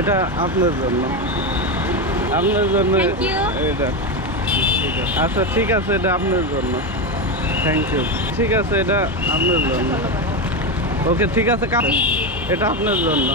এটা আপনার জন্য, আপনার জন্য এটা। আচ্ছা ঠিক আছে, এটা আপনার জন্য। Thank you. ঠিক আছে, এটা আপনার জন্য। ওকে ঠিক আছে, এটা আপনার জন্য।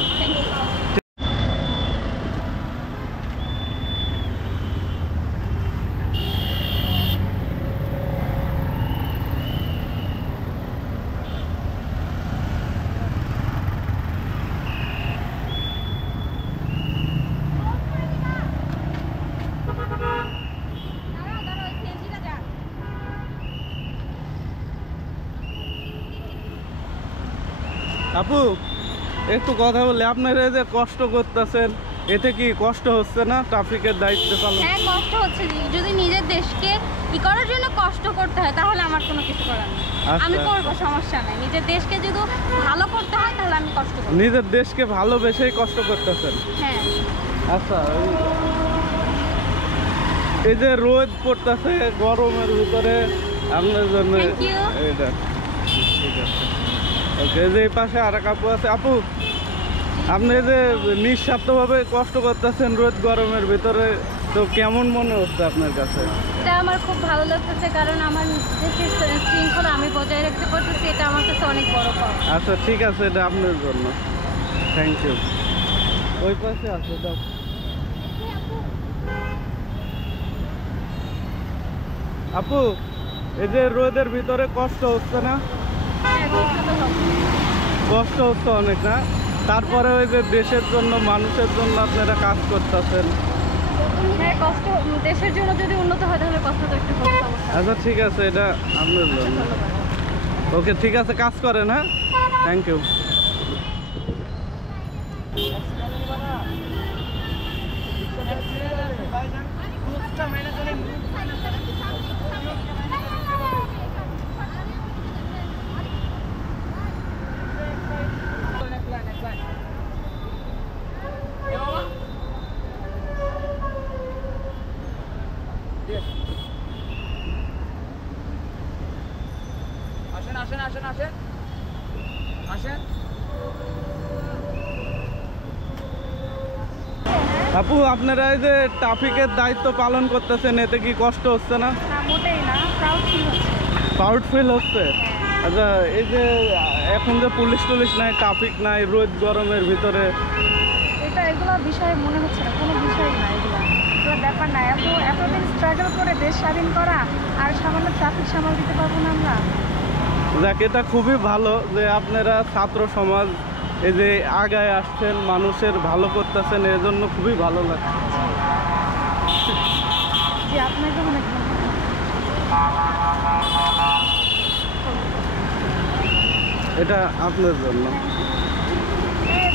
আপু একটু কথা বললে, আপনারা যে কষ্ট করতেছেন, এতে কি কষ্ট হচ্ছে না ট্রাফিকের দায়িত্ব পালন? হ্যাঁ কষ্ট হচ্ছে, যদি নিজের দেশকে ই করার জন্য কষ্ট করতে হয় তাহলে আমার কোনো কিছু করার নেই। আমি করব, সমস্যা নাই। নিজের দেশকে যদি ভালো করতে হয় তাহলে আমি কষ্ট করব। নিজের দেশকে ভালোবেসেই কষ্ট করতেছেন? হ্যাঁ। আচ্ছা, এই যে রোদ পড়তেছে গরমের ভিতরে, আপনার জন্য এটা। ঠিক আছে, ওকে। যে এই পাশে আর এক আপু আছে। আপু আপনি যে নিঃস্বার্থভাবে কষ্ট করতেছেন রোদ গরমের ভিতরে, তো কেমন মনে হচ্ছে আপনার কাছে? এটা আমার খুব ভালো লাগতেছে, কারণ আমার দেশের শৃঙ্খলা আমি বজায় রাখতে পারতেছি, এটা আমার কাছে অনেক বড় পাওয়া। আচ্ছা ঠিক আছে, এটা আপনার জন্য। Thank you. ওই পাশে আছে দাও। আপু এই যে রোদের ভিতরে কষ্ট হচ্ছে না? কষ্ট হচ্ছে অনেক না? তারপরে ওই যে দেশের জন্য, মানুষের জন্য আপনারা কাজ করতেছেন। হ্যাঁ কষ্ট, দেশের জন্য যদি উন্নত হয় তাহলে কষ্ট তো একটু কম। আচ্ছা ঠিক আছে, এটা আপনার জন্য। ওকে ঠিক আছে, কাজ করেন। হ্যাঁ, থ্যাংক ইউ। আসেন আসেন আসেন আসেন আসেন। আপু আপনারা এই যে ট্রাফিকের দায়িত্ব পালন করতেছেন, এতে কি কষ্ট হচ্ছে না? মোটেই না, প্রাউড ফিল হচ্ছে। প্রাউড ফিল হচ্ছে? আচ্ছা, এই যে এখন যে পুলিশ টুলিশ নাই, ট্রাফিক নাই, রোদ গরমের ভিতরে, এগুলো বিষয় মনে হচ্ছে না, কোনো বিষয় না। এগুলো ব্যাপার না। এতদিন স্ট্রাগল করে দেশ স্বাধীন করা, আর সামান্য ট্রাফিক সামাল দিতে পারবো না আমরা? যাক, এটা খুবই ভালো যে আপনারা ছাত্র সমাজ এই যে আগায় আসছেন, মানুষের ভালো করতেছেন, এর জন্য খুবই ভালো লাগছে। জি, আপনাকে অনেক এটা আপনার জন্য।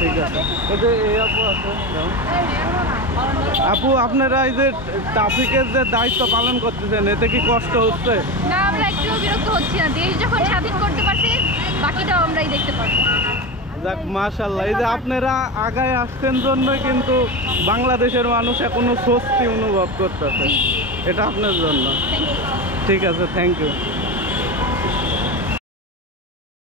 ঠিক আছে, এই যে এই আপু আছে। আপু আপনারা এই যে ট্রাফিকের যে দায়িত্ব পালন করতেছেন, এতে কি কষ্ট হচ্ছে না? আমরা একটু বিরক্ত হচ্ছি না। দেশ যখন স্বাধীন করতে পারছি, বাকিটাও আমরাই দেখতে পারবো। যাক মাশাআল্লাহ, এই যে আপনারা আগায় আসছেন জন্যই কিন্তু বাংলাদেশের মানুষ এখনো স্বস্তি অনুভব করতেছে। এটা আপনার জন্য। ঠিক আছে, থ্যাংক ইউ।